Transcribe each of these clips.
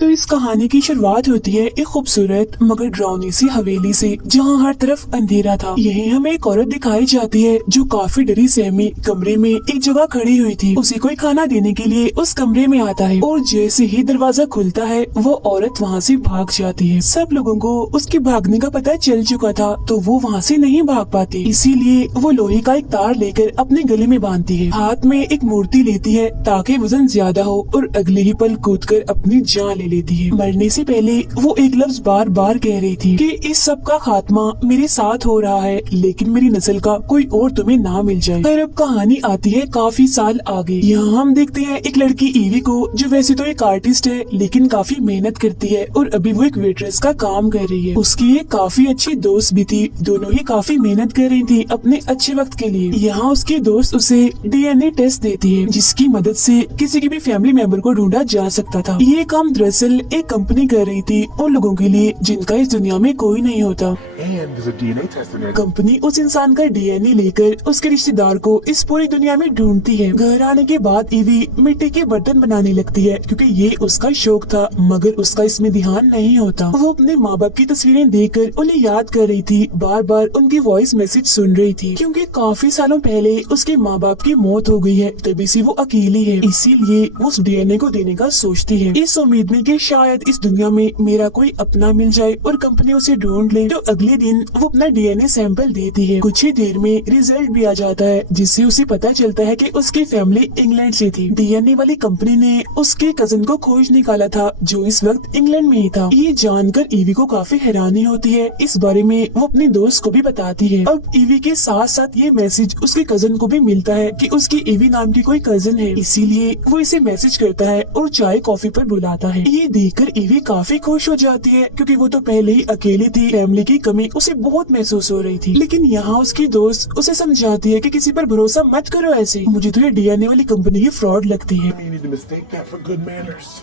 तो इस कहानी की शुरुआत होती है एक खूबसूरत मगर डरावनी सी हवेली से, जहाँ हर तरफ अंधेरा था। यही हमें एक औरत दिखाई जाती है जो काफी डरी सहमी कमरे में एक जगह खड़ी हुई थी। उसे कोई खाना देने के लिए उस कमरे में आता है और जैसे ही दरवाजा खुलता है वो औरत वहाँ से भाग जाती है। सब लोगों को उसके भागने का पता चल चुका था, तो वो वहाँ से नहीं भाग पाती, इसीलिए वो लोहे का एक तार लेकर अपने गले में बांधती है। हाथ में एक मूर्ति लेती है ताकि वजन ज्यादा हो और अगले ही पल कूदकर अपनी जान ले लेती है। मरने से पहले वो एक लफ्ज बार बार कह रही थी कि इस सब का खात्मा मेरे साथ हो रहा है, लेकिन मेरी नस्ल का कोई और तुम्हें ना मिल जाए। फिर अब कहानी आती है काफी साल आगे। यहाँ हम देखते हैं एक लड़की ईवी को, जो वैसे तो एक आर्टिस्ट है लेकिन काफी मेहनत करती है और अभी वो एक वेट्रेस का काम कर रही है। उसकी एक काफी अच्छी दोस्त भी थी, दोनों ही काफी मेहनत कर रही थी अपने अच्छे वक्त के लिए। यहाँ उसकी दोस्त उसे DNA टेस्ट देती है, जिसकी मदद से किसी की भी फैमिली मेंबर को ढूंढा जा सकता था। ये काम दरअसल एक कंपनी कर रही थी उन लोगों के लिए जिनका इस दुनिया में कोई नहीं होता। कंपनी उस इंसान का DNA लेकर उसके रिश्तेदार को इस पूरी दुनिया में ढूंढती है। घर आने के बाद ईवी मिट्टी के बर्तन बनाने लगती है क्योंकि ये उसका शौक था, मगर उसका इसमें ध्यान नहीं होता। वो अपने माँ बाप की तस्वीरें देखकर उन्हें याद कर रही थी, बार बार उनकी वॉइस मैसेज सुन रही थी, क्योंकि काफी सालों पहले उसके माँ बाप की मौत हो गई है, तभी से वो अकेली है। इसीलिए वो उस DNA को देने का सोचती है, इस उम्मीद में कि शायद इस दुनिया में मेरा कोई अपना मिल जाए और कंपनी उसे ढूंढ ले। तो अगले दिन वो अपना DNA सैंपल देती है। कुछ ही देर में रिजल्ट भी आ जाता है, जिससे उसे पता चलता है कि उसकी फैमिली इंग्लैंड से थी। DNA वाली कंपनी ने उसके कजन को खोज निकाला था, जो इस वक्त इंग्लैंड में ही था। ये जानकर ईवी को काफी हैरानी होती है। इस बारे में वो अपनी दोस्त को भी बताती है। अब ईवी के साथ साथ ये मैसेज उसके कजन को भी मिलता है कि उसकी ईवी नाम की कोई कजन है, इसीलिए वो इसे मैसेज करता है और चाय कॉफी पर बुलाता है। ये देखकर ईवी काफी खुश हो जाती है, क्योंकि वो तो पहले ही अकेली थी, फैमिली की कमी उसे बहुत महसूस हो रही थी। लेकिन यहाँ उसकी दोस्त उसे समझाती है कि किसी पर भरोसा मत करो, ऐसे मुझे तो ये DNA वाली कंपनी ही फ्रॉड लगती है।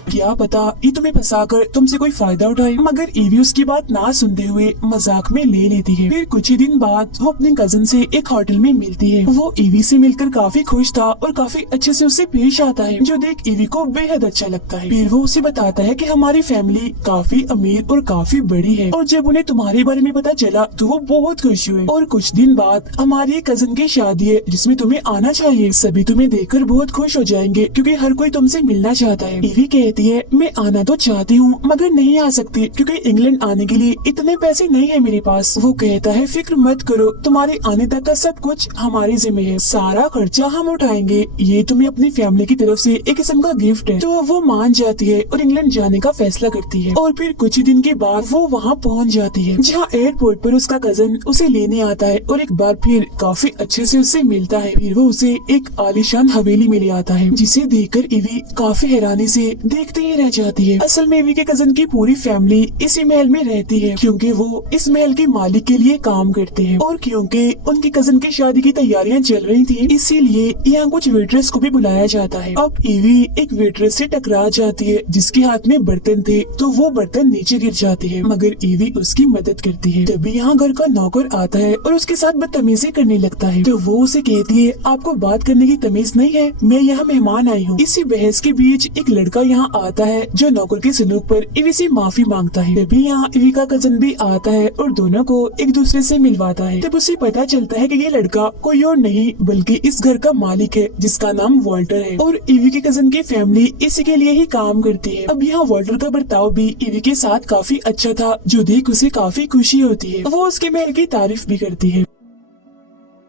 क्या पता ये तुम्हें फंसाकर तुमसे कोई फायदा उठाए। मगर ईवी उसकी बात ना सुनते हुए मजाक में ले लेती है। फिर कुछ ही दिन बाद वो अपने कजन से एक होटल में मिलती है। वो ईवी से मिलकर काफी खुश था और काफी अच्छे से उससे पेश आता है, जो देख ईवी को बेहद अच्छा लगता है। फिर वो उसे बताता है कि हमारी फैमिली काफी अमीर और काफी बड़ी है, और जब उन्हें तुम्हारे बारे में पता चला तो वो बहुत खुश हुए। और कुछ दिन बाद हमारी एक कजन की शादी है, जिसमें तुम्हें आना चाहिए। सभी तुम्हें देखकर बहुत खुश हो जाएंगे, क्योंकि हर कोई तुमसे मिलना चाहता है। ईवी कहती है, मैं आना तो चाहती हूँ मगर नहीं आ सकती, क्योंकि इंग्लैंड आने के लिए इतने पैसे नहीं है मेरे पास। वो कहता है, फिक्र मत करो, तुम्हारे आने तक का सब कुछ हमारे जिम्मे है, सारा खर्चा हम उठाएंगे। ये तुम्हें अपनी फैमिली की तरफ से एक किस्म का गिफ्ट है। तो वो मान जाती है और इंग्लैंड जाने का फैसला करती है। और फिर कुछ ही दिन के बाद वो वहाँ पहुँच जाती है, जहाँ एयरपोर्ट पर उसका कजन उसे लेने आता है और एक बार फिर काफी अच्छे से उससे मिलता है। फिर वो उसे एक आलीशान हवेली में ले आता है, जिसे देखकर ईवी काफी हैरानी से देखते ही रह जाती है। असल में ईवी के कजन की पूरी फैमिली इसी महल में रहती है, क्योंकि वो इस महल के मालिक के लिए काम करते हैं। और क्योंकि उनकी कजन की शादी की तैयारियां चल रही थी, इसीलिए यहाँ कुछ वेट्रेस को भी बुलाया जाता है। अब ईवी एक वेट्रेस से टकरा जाती है, जिसके हाथ में बर्तन थे, तो वो बर्तन नीचे गिर जाते हैं, मगर ईवी उसकी मदद करती है। तभी यहाँ घर का नौकर आता है और उसके साथ बदतमीजी करने लगता है। तो वो उसे कहती है, आपको बात करने की तमीज नहीं है, मैं यहाँ मेहमान आई हूँ। इसी बहस के बीच एक लड़का यहाँ आता है, जो नौकर के सलूक पर ईवी से माफी मांगता है। तभी यहाँ ईवी का कजन भी आता है और दोनों को एक दूसरे से मिलवाता है। तब उसे पता चलता है कि ये लड़का कोई और नहीं बल्कि इस घर का मालिक है, जिसका नाम वॉल्टर है, और ईवी के कजन की फैमिली इसी के लिए ही काम करती है। अब यहाँ वॉल्टर का बर्ताव भी ईवी के साथ काफी अच्छा था, जो देख उसे काफी खुशी होती है। वो उसके महल की तारीफ भी करती है।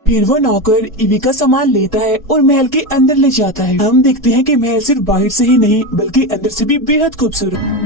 फिर वो नौकर ईवी का सामान लेता है और महल के अंदर ले जाता है। हम देखते हैं कि महल सिर्फ बाहर से ही नहीं बल्कि अंदर से भी बेहद खूबसूरत।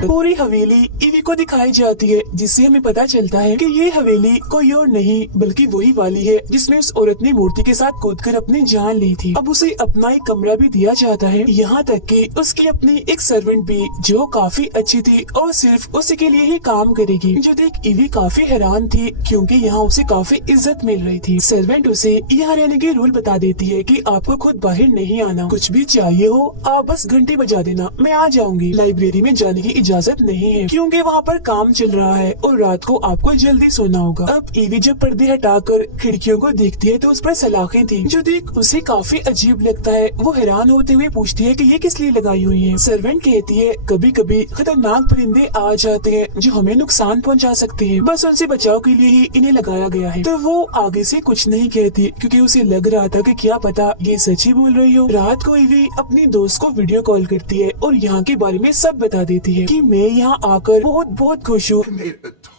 पूरी हवेली ईवी को दिखाई जाती है, जिससे हमें पता चलता है कि ये हवेली कोई और नहीं बल्कि वही वाली है जिसमें उस औरत ने मूर्ति के साथ कूदकर अपनी जान ली थी। अब उसे अपना एक कमरा भी दिया जाता है, यहाँ तक कि उसकी अपनी एक सर्वेंट भी, जो काफी अच्छी थी और सिर्फ उसी के लिए ही काम करेगी। जो देख ईवी काफी हैरान थी, क्योंकि यहाँ उसे काफी इज्जत मिल रही थी। सर्वेंट उसे यहाँ रहने के रूल बता देती है कि आपको खुद बाहर नहीं आना, कुछ भी चाहिए हो आप बस घंटी बजा देना, मैं आ जाऊंगी। लाइब्रेरी में जाने की इजाजत नहीं है क्योंकि वहाँ पर काम चल रहा है और रात को आपको जल्दी सोना होगा। अब ईवी जब पर्दे हटाकर खिड़कियों को देखती है तो उस पर सलाखें थी जो देख उसे काफी अजीब लगता है। वो हैरान होते हुए पूछती है कि ये किस लिए लगाई हुई है। सर्वेंट कहती है कभी कभी खतरनाक परिंदे आ जाते हैं जो हमें नुकसान पहुंचा सकते हैं, बस उनसे बचाव के लिए ही इन्हें लगाया गया है। तो वो आगे से कुछ नहीं कहती क्योंकि उसे लग रहा था कि क्या पता ये सच ही बोल रही हो। रात को ईवी अपनी दोस्त को वीडियो कॉल करती है और यहाँ के बारे में सब बता देती है कि मैं यहाँ आकर बहुत बहुत खुश हूँ।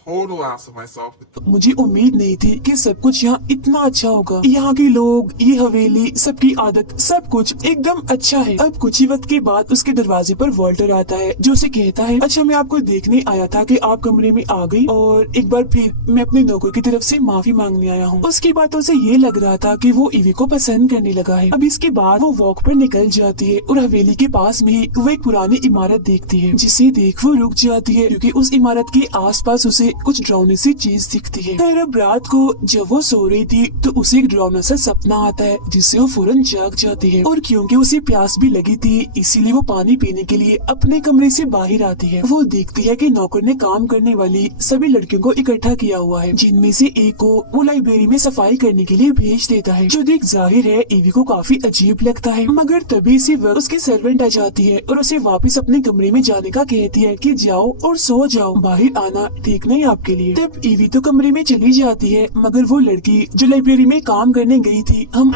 Total ass of myself. मुझे उम्मीद नहीं थी कि सब कुछ यहाँ इतना अच्छा होगा। यहाँ के लोग, ये हवेली, सबकी आदत, सब कुछ एकदम अच्छा है। अब कुछ ही वक्त के बाद उसके दरवाजे पर वॉल्टर आता है जो उसे कहता है अच्छा मैं आपको देखने आया था कि आप कमरे में आ गई और एक बार फिर मैं अपने नौकर की तरफ से माफी मांगने आया हूँ। उसकी बातों से ये लग रहा था कि वो ईवी को पसंद करने लगा है। अब इसके बाद वो वॉक पर निकल जाती है और हवेली के पास में ही वो एक पुरानी इमारत देखती है जिसे देख वो रुक जाती है क्योंकि उस इमारत के आसपास उसे कुछ डरावनी सी चीज दिखती है। फिर अब रात को जब वो सो रही थी तो उसे एक डरावना सा सपना आता है जिससे वो फौरन जाग जाती है और क्योंकि उसे प्यास भी लगी थी इसीलिए वो पानी पीने के लिए अपने कमरे से बाहर आती है। वो देखती है कि नौकर ने काम करने वाली सभी लड़कियों को इकट्ठा किया हुआ है जिनमें से एक को वो लाइब्रेरी में सफाई करने के लिए भेज देता है जो देख जाहिर है ईवी को काफी अजीब लगता है। मगर तभी से वह उसकी सर्वेंट आ जाती है और उसे वापस अपने कमरे में जाने का कहती है कि जाओ और सो जाओ, बाहर आना ठीक नहीं आपके लिए। तब ईवी तो कमरे में चली जाती है मगर वो लड़की जो लाइब्रेरी में काम करने गई थी हम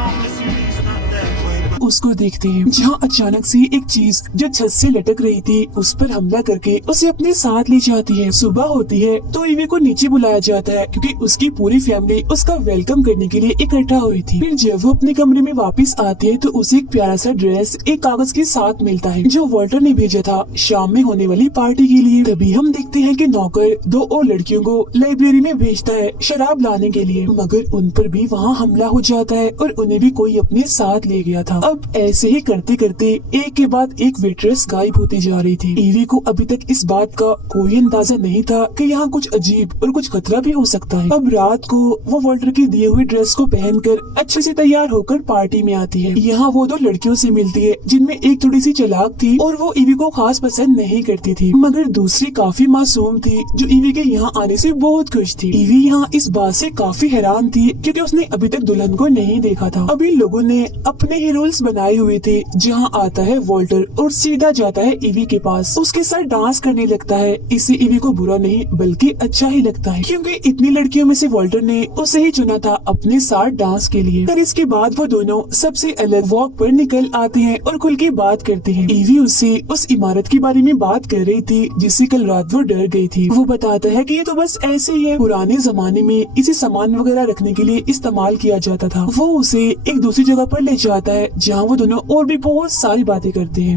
उसको देखते हैं जहाँ अचानक से एक चीज जो छत से लटक रही थी उस पर हमला करके उसे अपने साथ ले जाती है। सुबह होती है तो ईवी को नीचे बुलाया जाता है क्योंकि उसकी पूरी फैमिली उसका वेलकम करने के लिए इकट्ठा हुई थी। फिर जब वो अपने कमरे में वापस आती है तो उसे एक प्यारा सा ड्रेस एक कागज के साथ मिलता है जो वॉल्टर ने भेजा था शाम में होने वाली पार्टी के लिए। तभी हम देखते हैं कि नौकर दो और लड़कियों को लाइब्रेरी में भेजता है शराब लाने के लिए मगर उन पर भी वहाँ हमला हो जाता है और उन्हें भी कोई अपने साथ ले गया था। अब ऐसे ही करते करते एक के बाद एक वेट्रेस गायब होती जा रही थी। ईवी को अभी तक इस बात का कोई अंदाजा नहीं था कि यहाँ कुछ अजीब और कुछ खतरा भी हो सकता है। अब रात को वो वॉल्टर की दिए हुए ड्रेस को पहनकर अच्छे से तैयार होकर पार्टी में आती है। यहाँ वो दो लड़कियों से मिलती है जिनमें एक थोड़ी सी चालाक थी और वो ईवी को खास पसंद नहीं करती थी मगर दूसरी काफी मासूम थी जो ईवी के यहाँ आने से बहुत खुश थी। ईवी यहाँ इस बात से काफी हैरान थी क्योंकि उसने अभी तक दुल्हन को नहीं देखा था। अभी लोगों ने अपने ही रूल्स बनाए हुए थे जहाँ आता है वॉल्टर और सीधा जाता है ईवी के पास, उसके साथ डांस करने लगता है। इससे ईवी को बुरा नहीं बल्कि अच्छा ही लगता है क्योंकि इतनी लड़कियों में से वॉल्टर ने उसे ही चुना था अपने साथ डांस के लिए। फिर इसके बाद वो दोनों सबसे अलग वॉक पर निकल आते हैं और खुल के बात करते हैं। ईवी उससे उस इमारत के बारे में बात कर रही थी जिससे कल रात वो डर गई थी। वो बताता है कि ये तो बस ऐसे ही है, पुराने जमाने में इसे सामान वगैरह रखने के लिए इस्तेमाल किया जाता था। वो उसे एक दूसरी जगह पर ले जाता है जहाँ वो दोनों और भी बहुत सारी बातें करते हैं।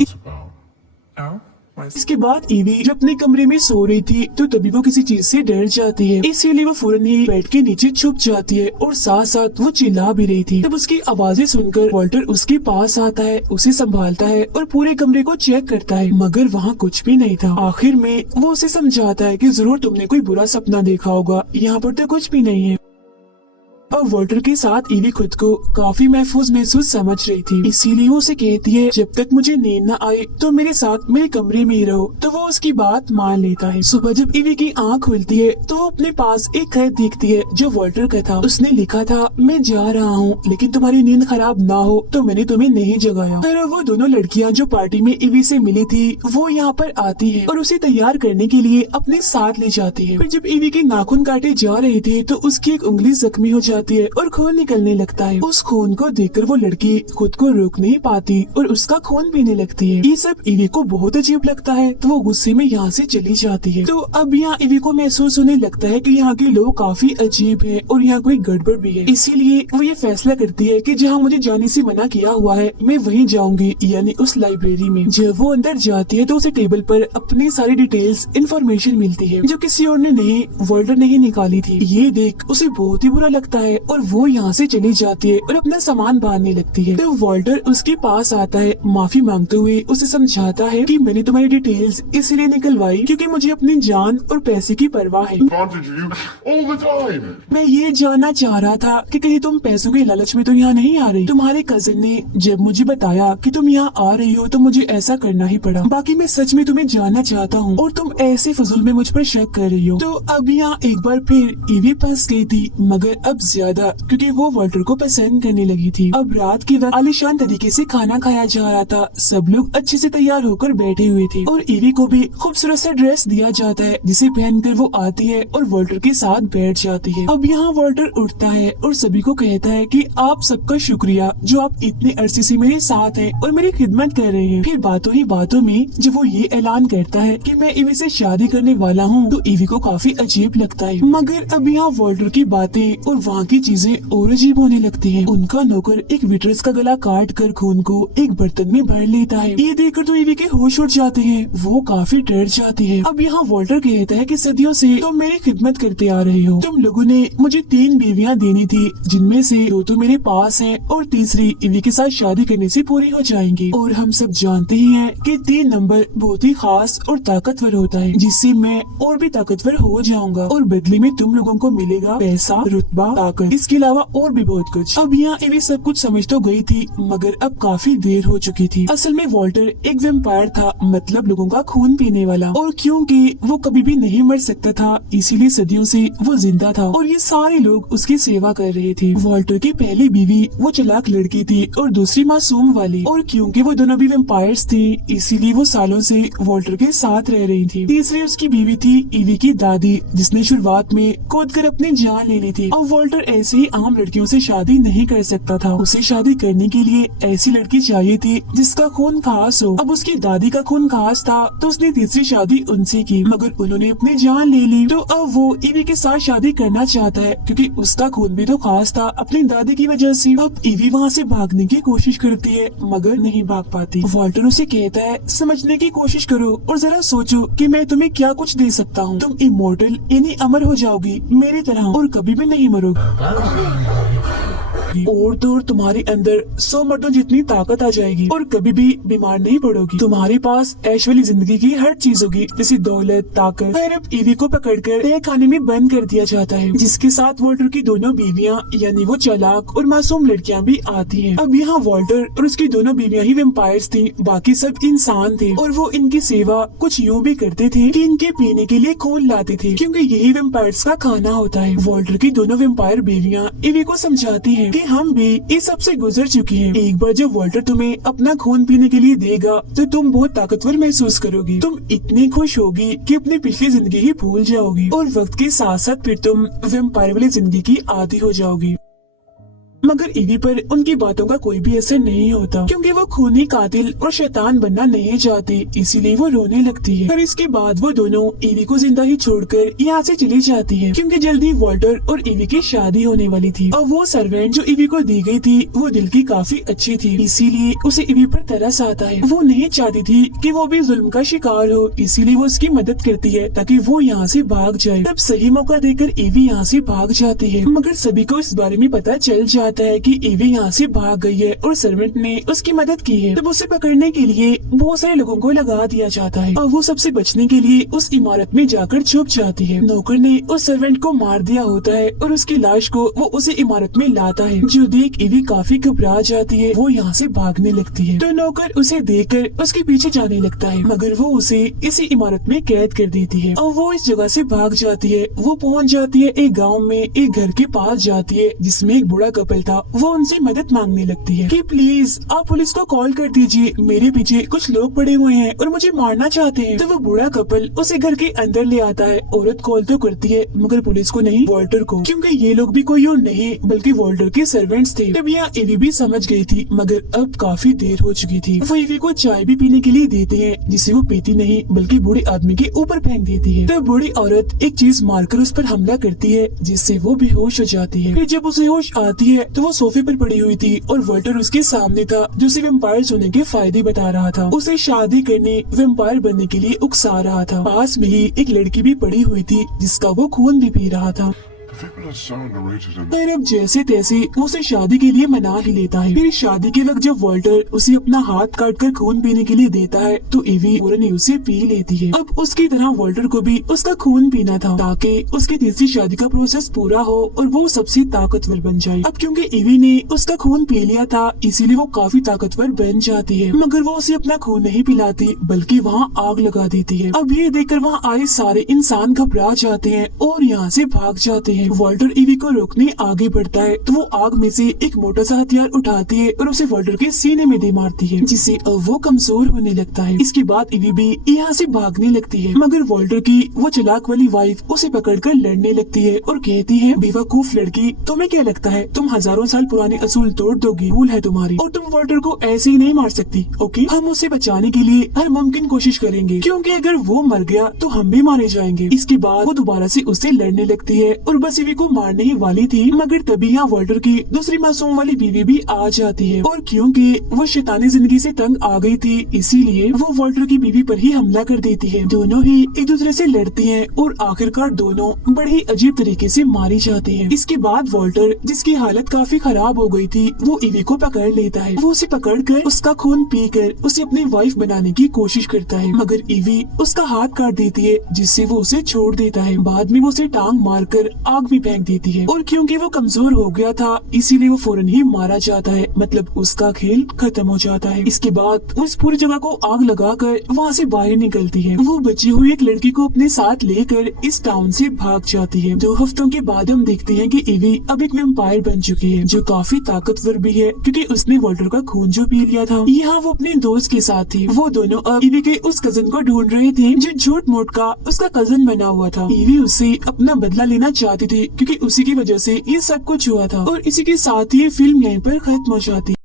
इसके बाद ईवी जब अपने कमरे में सो रही थी तो तभी वो किसी चीज से डर जाती है, इसीलिए वो फौरन ही बेड के नीचे छुप जाती है और साथ साथ वो चिल्ला भी रही थी। तब उसकी आवाजें सुनकर वॉल्टर उसके पास आता है, उसे संभालता है और पूरे कमरे को चेक करता है मगर वहाँ कुछ भी नहीं था। आखिर में वो उसे समझाता है कि जरूर तुमने कोई बुरा सपना देखा होगा, यहाँ पर तो कुछ भी नहीं है। अब वॉल्टर के साथ ईवी खुद को काफी महसूस समझ रही थी, इसीलिए वो उसे कहती है जब तक मुझे नींद न आए तो मेरे साथ मेरे कमरे में ही रहो। तो वो उसकी बात मान लेता है। सुबह जब ईवी की आंख खुलती है तो वो अपने पास एक खत देखती है जो वॉल्टर का था। उसने लिखा था मैं जा रहा हूँ लेकिन तुम्हारी नींद खराब ना हो तो मैंने तुम्हें नहीं जगाया। फिर वो दोनों लड़कियाँ जो पार्टी में ईवी से मिली थी वो यहाँ पर आती है और उसे तैयार करने के लिए अपने साथ ले जाती है। फिर जब ईवी के नाखून काटे जा रहे थे तो उसकी एक उंगली जख्मी हो जाती है और खून निकलने लगता है। उस खून को देखकर वो लड़की खुद को रोक नहीं पाती और उसका खून पीने लगती है। ये सब ईवी को बहुत अजीब लगता है तो वो गुस्से में यहाँ से चली जाती है। तो अब यहाँ ईवी को महसूस होने लगता है कि यहाँ के लोग काफी अजीब हैं और यहाँ कोई गड़बड़ भी है, इसीलिए वो ये फैसला करती है कि जहाँ मुझे जाने से मना किया हुआ है मैं वहीं जाऊंगी, यानी उस लाइब्रेरी में। जब वो अंदर जाती है तो उसे टेबल पर अपनी सारी डिटेल्स इंफॉर्मेशन मिलती है जो किसी और ने नहीं, वॉल्टर ने ही निकाली थी। ये देख उसे बहुत ही बुरा लगता है और वो यहाँ से चली जाती है और अपना सामान बांधने लगती है। तो वॉल्टर उसके पास आता है, माफी मांगते हुए उसे समझाता है कि मैंने तुम्हारी डिटेल्स इसलिए निकलवाई क्योंकि मुझे अपनी जान और पैसे की परवाह है। Wanted you all the time. मैं ये जानना चाह रहा था कि कहीं तुम पैसों के लालच में तो यहाँ नहीं आ रही। तुम्हारे कजिन ने जब मुझे बताया कि तुम यहाँ आ रही हो तो मुझे ऐसा करना ही पड़ा। बाकी मैं सच में तुम्हें जानना चाहता हूँ और तुम ऐसे फजूल में मुझ पर शक कर रही हो। तो अब यहाँ एक बार फिर ईवी फंस गई थी, मगर अब ज्यादा, क्योंकि वो वॉल्टर को पसंद करने लगी थी। अब रात के वक्त आलीशान तरीके से खाना खाया जा रहा था। सब लोग अच्छे से तैयार होकर बैठे हुए थे और ईवी को भी खूबसूरत सा ड्रेस दिया जाता है जिसे पहनकर वो आती है और वॉल्टर के साथ बैठ जाती है। अब यहाँ वॉल्टर उठता है और सभी को कहता है कि आप सबका शुक्रिया जो आप इतने अरसे से मेरे साथ हैं और मेरी खिदमत कर रहे हैं। फिर बातों ही बातों में जब वो ये ऐलान करता है कि मैं ईवी से शादी करने वाला हूँ तो ईवी को काफी अजीब लगता है। मगर अब यहाँ वॉल्टर की बातें और वहाँ की चीजें और अजीब होने लगती हैं। उनका नौकर एक वेट्रेस का गला काट कर खून को एक बर्तन में भर लेता है। ये देखकर तो ईवी के होश उड़ जाते हैं, वो काफी डर जाती है। अब यहाँ वॉल्टर कहता है कि सदियों से तुम मेरी खिदमत करते आ रहे हो। तुम लोगों ने मुझे 3 बीवियाँ देनी थी, जिनमें से 2 तो मेरे पास हैं और तीसरी ईवी के साथ शादी करने से पूरी हो जाएंगी। और हम सब जानते ही हैं कि 3 नंबर बहुत ही खास और ताकतवर होता है, जिससे मैं और भी ताकतवर हो जाऊंगा और बदले में तुम लोगों को मिलेगा पैसा, रुतबा, ताकत, इसके अलावा और भी बहुत कुछ। अब यहाँ ईवी सब कुछ समझ तो गई थी, मगर अब काफी देर हो चुकी थी। असल में वॉल्टर एक वेम्पायर था, मतलब लोगों का खून पीने वाला, और क्योंकि वो कभी भी नहीं मर सकता था इसीलिए सदियों से वो जिंदा था और ये सारे लोग उसकी सेवा कर रहे थे। वॉल्टर की पहली बीवी वो चालाक लड़की थी और दूसरी मासूम वाली, और क्योंकि वो दोनों भी वेम्पायर्स थी इसीलिए वो सालों से वॉल्टर के साथ रह रही थी। तीसरी उसकी बीवी थी ईवी की दादी, जिसने शुरुआत में कूद कर अपनी जान ले ली थी। और वॉल्टर ऐसे ही आम लड़कियों से शादी नहीं कर सकता था, उसे शादी करने के लिए ऐसी लड़की चाहिए थी जिसका खून खास हो। अब उसकी दादी का खून खास था तो उसने तीसरी शादी उनसे की, मगर उन्होंने अपनी जान ले ली। तो अब वो ईवी के साथ शादी करना चाहता है क्योंकि उसका खून भी तो खास था अपनी दादी की वजह से। अब ईवी वहाँ से भागने की कोशिश करती है मगर नहीं भाग पाती। वॉल्टर उसे कहता है समझने की कोशिश करो और जरा सोचो कि मैं तुम्हें क्या कुछ दे सकता हूँ। तुम इमोर्टल यानी अमर हो जाओगी मेरी तरह और कभी भी नहीं मरोगी और तो और तुम्हारे अंदर 100 मर्दों जितनी ताकत आ जाएगी और कभी भी बीमार नहीं पड़ोगी। तुम्हारे पास ऐश वाली जिंदगी की हर चीज होगी, जैसे दौलत, ताकत। फिर अब ईवी को पकड़कर तय खाने में बंद कर दिया जाता है, जिसके साथ वॉल्टर की दोनों बीवियां यानी वो चालाक और मासूम लड़कियां भी आती हैं। अब यहाँ वॉल्टर और उसकी दोनों बीवियां ही वेम्पायर्स थी, बाकी सब इंसान थे और वो इनकी सेवा कुछ यूँ भी करते थे कि इनके पीने के लिए खून लाते थे, क्योंकि यही वेम्पायर्स का खाना होता है। वॉल्टर की दोनों वेम्पायर बीवियां ईवी को समझाती हैं कि हम भी इस सब से गुजर चुकी हैं। एक बार जब वॉल्टर तुम्हें अपना खून पीने के लिए देगा तो तुम बहुत ताकतवर महसूस करोगी। तुम इतनी खुश होगी कि अपनी पिछली जिंदगी ही भूल जाओगी और वक्त के साथ साथ फिर तुम वेम्पायर वाली जिंदगी की आदी हो जाओगी। मगर ईवी पर उनकी बातों का कोई भी असर नहीं होता, क्योंकि वो खूनी कातिल और शैतान बनना नहीं चाहती, इसीलिए वो रोने लगती है। और इसके बाद वो दोनों ईवी को जिंदा ही छोड़कर यहाँ से चली जाती है, क्योंकि जल्दी वॉल्टर और ईवी की शादी होने वाली थी। और वो सर्वेंट जो ईवी को दी गई थी वो दिल की काफी अच्छी थी, इसीलिए उसे ईवी पर तरस आता है। वो नहीं चाहती थी कि वो भी जुल्म का शिकार हो, इसीलिए वो उसकी मदद करती है ताकि वो यहाँ से भाग जाए। तब सही मौका देकर ईवी यहाँ से भाग जाती है, मगर सभी को इस बारे में पता चल जाता है कि ईवी यहाँ से भाग गई है और सर्वेंट ने उसकी मदद की है। तब उसे पकड़ने के लिए बहुत सारे लोगों को लगा दिया जाता है और वो सबसे बचने के लिए उस इमारत में जाकर छुप जाती है। नौकर ने उस सर्वेंट को मार दिया होता है और उसकी लाश को वो उसी इमारत में लाता है, जो देख ईवी काफी घबरा जाती है। वो यहाँ से भागने लगती है तो नौकर उसे देखकर उसके पीछे जाने लगता है, मगर वो उसे इसी इमारत में कैद कर देती है और वो इस जगह से भाग जाती है। वो पहुँच जाती है एक गाँव में, एक घर के पास जाती है जिसमें एक बूढ़ा कपल था। वो उनसे मदद मांगने लगती है कि प्लीज आप पुलिस को कॉल कर दीजिए, मेरे पीछे कुछ लोग पड़े हुए हैं और मुझे मारना चाहते हैं। तो वो बूढ़ा कपल उसे घर के अंदर ले आता है। औरत कॉल तो करती है मगर पुलिस को नहीं, वॉल्टर को, क्योंकि ये लोग भी कोई और नहीं बल्कि वॉल्टर के सर्वेंट्स थे। तब यहाँ ईवी भी समझ गई थी, मगर अब काफी देर हो चुकी थी। वो ईवी को चाय भी पीने के लिए देते हैं, जिसे वो पीती नहीं बल्कि बूढ़े आदमी के ऊपर फेंक देती है। तब बूढ़ी औरत एक चीज मारकर उस पर हमला करती है, जिससे वो बेहोश हो जाती है। फिर जब उसे होश आती है तो वो सोफे पर पड़ी हुई थी और वॉल्टर उसके सामने था, जो उसे वेम्पायर होने के फायदे बता रहा था। उसे शादी करने, वेम्पायर बनने के लिए उकसा रहा था। पास में ही एक लड़की भी पड़ी हुई थी जिसका वो खून भी पी रहा था। People are so underrated and पर अब जैसे तैसे वो उसे शादी के लिए मना ही लेता है। फिर शादी के वक्त जब वॉल्टर उसे अपना हाथ काट कर खून पीने के लिए देता है तो इवी फौरन ही उसे पी लेती है। अब उसकी तरह वॉल्टर को भी उसका खून पीना था ताकि उसकी तीसरी शादी का प्रोसेस पूरा हो और वो सबसे ताकतवर बन जाए। अब क्योंकि इवी ने उसका खून पी लिया था इसीलिए वो काफी ताकतवर बन जाती है, मगर वो उसे अपना खून नहीं पिलाती बल्कि वहाँ आग लगा देती है। अब ये देखकर वहाँ आए सारे इंसान घबरा जाते हैं और यहाँ से भाग जाते हैं। वॉल्टर इवी को रोकने आगे बढ़ता है तो वो आग में से एक मोटा सा हथियार उठाती है और उसे वॉल्टर के सीने में दे मारती है, जिससे अब वो कमजोर होने लगता है। इसके बाद इवी भी यहाँ से भागने लगती है, मगर वॉल्टर की वो चालाक वाली वाइफ उसे पकड़कर लड़ने लगती है और कहती है, बेवकूफ लड़की, तुम्हें क्या लगता है तुम हजारों साल पुराने असूल तोड़ दोगी? भूल है तुम्हारी और तुम वॉल्टर को ऐसे ही नहीं मार सकती। ओके, हम उसे बचाने के लिए हर मुमकिन कोशिश करेंगे क्योंकि अगर वो मर गया तो हम भी मारे जाएंगे। इसके बाद वो दोबारा से उससे लड़ने लगती है और बस इवी को मारने ही वाली थी, मगर तभी यहाँ वॉल्टर की दूसरी मासूम वाली बीवी भी आ जाती है और क्योंकि वो शैतानी जिंदगी से तंग आ गई थी इसीलिए वो वॉल्टर की बीवी पर ही हमला कर देती है। दोनों ही एक दूसरे से लड़ती हैं और आखिरकार दोनों बड़े ही अजीब तरीके से मारी जाती हैं। इसके बाद वॉल्टर, जिसकी हालत काफी खराब हो गई थी, वो इवी को पकड़ लेता है। वो उसे पकड़कर उसका खून पीकर उसे अपनी वाइफ बनाने की कोशिश करता है, मगर इवी उसका हाथ काट देती है जिससे वो उसे छोड़ देता है। बाद में वो उसे टांग मारकर आग में फेंक देती है और क्योंकि वो कमजोर हो गया था इसीलिए वो फौरन ही मारा जाता है, मतलब उसका खेल खत्म हो जाता है। इसके बाद वो इस पूरी जगह को आग लगाकर वहाँ से बाहर निकलती है। वो बची हुई एक लड़की को अपने साथ लेकर इस टाउन से भाग जाती है। 2 हफ्तों के बाद हम देखते हैं कि इवी अब एक वेम्पायर बन चुकी है जो काफी ताकतवर भी है क्योंकि उसने वॉल्टर का खून जो पी लिया था। यहाँ वो अपने दोस्त के साथ थी। वो दोनों अब इवी के उस कजन को ढूंढ रहे थे जो झूठ मूठ का उसका कजन बना हुआ था। इवी उससे अपना बदला लेना चाहती थी क्योंकि उसी की वजह से ये सब कुछ हुआ था और इसी के साथ ही फिल्म यहीं पर खत्म हो जाती।